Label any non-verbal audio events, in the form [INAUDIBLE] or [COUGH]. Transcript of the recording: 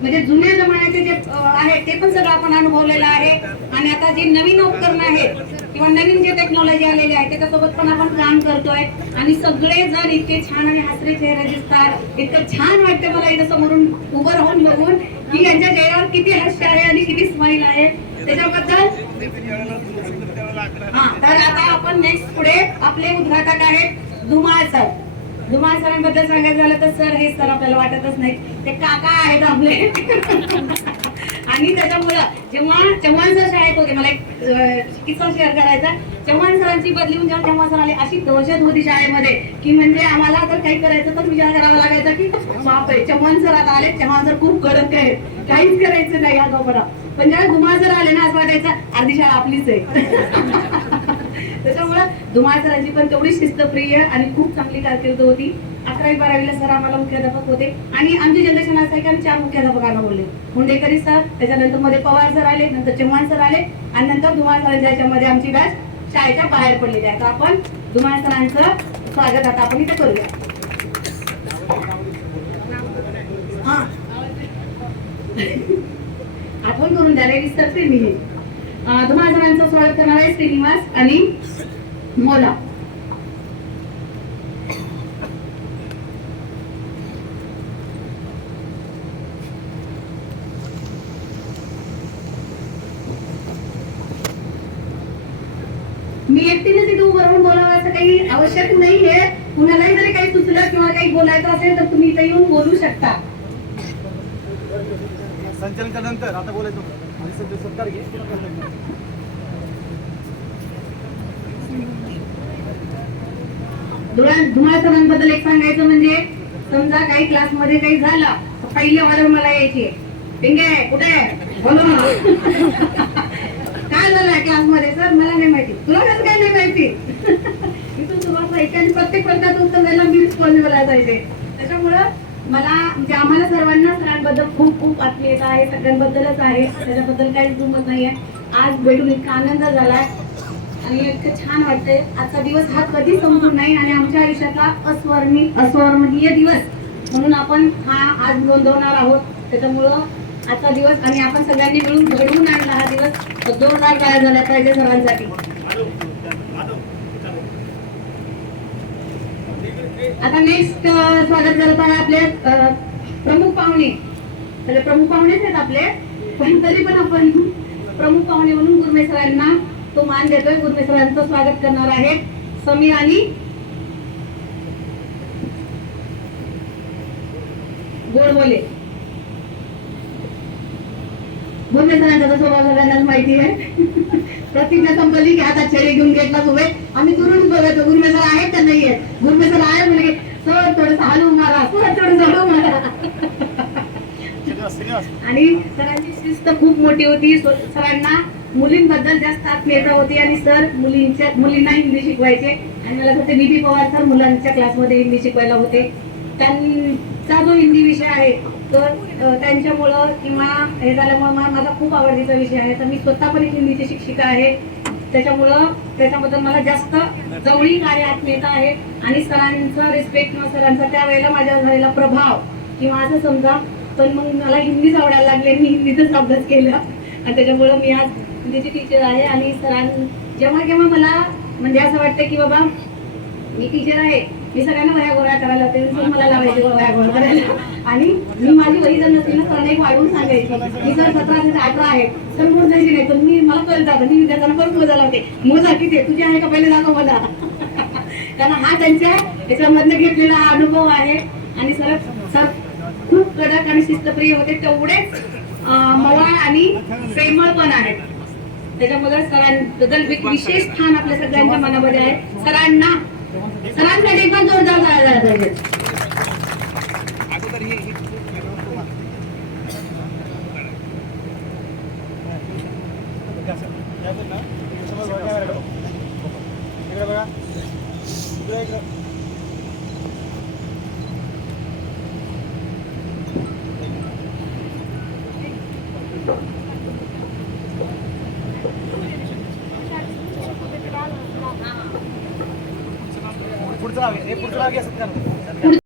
म्हणजे जुन्या जमान्याचे जे आहे ते पण सगळं आपण अनुभवलेलं आहे. आणि आता जी नवीन उपकरणं आहेत किंवा नवीन जे टेक्नॉलॉजी आलेली आहे त्याच्यासोबत पण आपण काम करतोय. आणि सगळे जण इतके छान आणि हसरे चेहरे दिसतात. इतकं छान वाटतं मला इथं समोरून उभं राहून बघून. की यांच्या चेहऱ्यावर किती हास्य आहे आणि किती स्माईल आहे. त्याच्याबद्दल हा तर आता आपण नेक्स्ट पुढे आपले उद्घाटक आहेत धुमाळ सर धुमाळ सरांबद्दल सांगायचं झालं तर सर हे सर आपल्याला वाटतच नाही ते काका आहेत आपले. आणि त्याच्यामुळं जेव्हा चव्हाण सर शाळेत होते मला एक किस्सा शेअर करायचा. चव्हाण सरांची बदली होऊन जेव्हा चव्हाण सर आले अशी दहशत होती शाळेमध्ये की म्हणजे आम्हाला तर काही करायचं तर विचार करावा लागायचा की बापरे चव्हाण सर आता आले चव्हाण सर खूप कडक आहेत. काहीच करायचं नाही या गोपरा पण जेव्हा धुमाळ सर आले ना असं वाटायचं अर्धी शाळा आपलीच आहे. [LAUGHS] त्याच्यामुळं धुमाळ सरांची पण तेवढी शिस्तप्रिय आणि खूप चांगली कारकीर्द होती. अकरावी बारावीला सर आम्हाला मुख्याध्यापक होते. आणि आमची जनरेशन असं आहे की आम्ही चार मुख्याध्यापकांना बोलले. हुंडेकरी सर त्याच्यानंतरमध्ये पवार सर आले नंतर चव्हाण सर आले आणि नंतर धुमाळ सरांच्या याच्यामध्ये आमची बॅच शाळेच्या बाहेर पडलेली आहे. तर आपण धुमाळ सरांचं स्वागत आता आपण इथे करूया. हा. आठवण करून द्या रे विसरते मी हे. धुमाळ सरांचं स्वागत करणार आहे श्रीनिवास आणि मोला मी एकटीने तिथे उभं राहून बोलावायचं असं काही आवश्यक नाहीये. कुणालाही जरी काही सुचलं किंवा काही बोलायचं असेल तर तुम्ही इथे येऊन बोलू शकता. संचलनानंतर आता बोलायचं. सत्कार घे. धुमाळ सरांबद्दल एक सांगायचं म्हणजे समजा काही क्लासमध्ये काही झालं तर पहिली ऑर्डर मला यायची पिंगे कुठे? आहे? बोलो [LAUGHS] काय काय झालंय क्लासमध्ये? सर मला नाही माहिती. तुला कसं काय नाही माहिती? [LAUGHS] इथून सुरुवात व्हायची आणि प्रत्येक वर्गातून उत्तर मी रिस्पॉन्सिबल असायचे. त्याच्यामुळं मला म्हणजे आम्हाला सर्वांना सरांबद्दल खूप खूप आत्मीयता आहे सगळ्यांबद्दलच आहे. त्याच्याबद्दल काहीच दुमत नाहीये. आज भेटून इतका आनंद झालाय. आणि इतकं छान वाटतंय. आजचा दिवस हा कधी संपून नाही आणि आमच्या आयुष्यातला अस्वर्णी अस्वर्णीय दिवस म्हणून आपण हा आज नोंदवणार आहोत. त्याच्यामुळं आजचा दिवस आणि आपण सगळ्यांनी मिळून घडवून आणला हा दिवस जोरदार काय झाला पाहिजे सरांसाठी आता नेक्स्ट स्वागत करत आहे आपले प्रमुख पाहुणे. म्हणजे प्रमुख पाहुणेच आहेत आपले पण तरी पण आपण प्रमुख पाहुणे म्हणून गुरमे सरांना तो मान देतोय गुरमे सरांचं स्वागत करणार आहेत समीर आणि गोडबोले गुरमे सरांचा तर स्वभाव सगळ्यांनाच माहिती आहे. [LAUGHS] प्रतिज्ञा संपली की आता छेडे घेऊन गेटला उभे. आम्ही दुरून बघायचो गुरमे सर आहेत का नाही आहेत गुरमे सर आहे म्हणजे सर थोडस हलवू मारा. सर थोडस हलवू मारा. आणि सरांची शिस्त खूप मोठी होती. सरांना मुलींबद्दल जास्त आत्मीयता होती आणि सर मुलींच्या मुलींना हिंदी शिकवायचे. आणि मला वाटतं बीबी पवार सर मुलांच्या क्लासमध्ये हिंदी शिकवायला होते. त्यांचा जो हिंदी विषय आहे तर त्यांच्यामुळं किंवा हे झाल्यामुळं मला माझा खूप आवडीचा विषय आहे. तर मी स्वतः पण हिंदीची शिक्षिका आहे. त्याच्यामुळं त्याच्याबद्दल मला जास्त जवळीक आहे आत्मीयता आहे. आणि सरांचा रिस्पेक्ट किंवा सरांचा त्यावेळेला माझ्या झालेला प्रभाव किंवा असं समजा पण मग मला हिंदीच आवडायला लागली मी हिंदीतच अभ्यास केला. आणि त्याच्यामुळं मी आज हिंदीची टीचर आहे आणि सरां जेव्हा केव्हा मला म्हणजे असं वाटतं की बाबा मी टीचर आहे मी सगळ्यांना वया गोळ्या करायला होते मला लावायचे वया गोळा करायला. आणि मी माझी वही जर नसली ना सरांना एक वाढवून सांगायची. मी जर सतरा ते अठरा आहे सर मोजायची नाही. पण मी मला कळत आता मी विद्यार्थ्यांना परत मोजायला होते मोजा किती? आहे? तुझी आहे का? पहिले दाखव मला. कारण हा त्यांच्या याच्यामधनं घेतलेला हा अनुभव आहे. आणि सर सर खूप कडक आणि शिस्तप्रिय होते. तेवढेच मवाळ आणि प्रेमळ पण आहेत. त्याच्यामुळे सरांबद्दल विशेष स्थान आपल्या सगळ्यांच्या मनामध्ये आहे. सरांना सरांसाठी पण जोरदार झाला पाहिजे. पुढचं नाव हे पुढचं नाव घ्या सत्कार.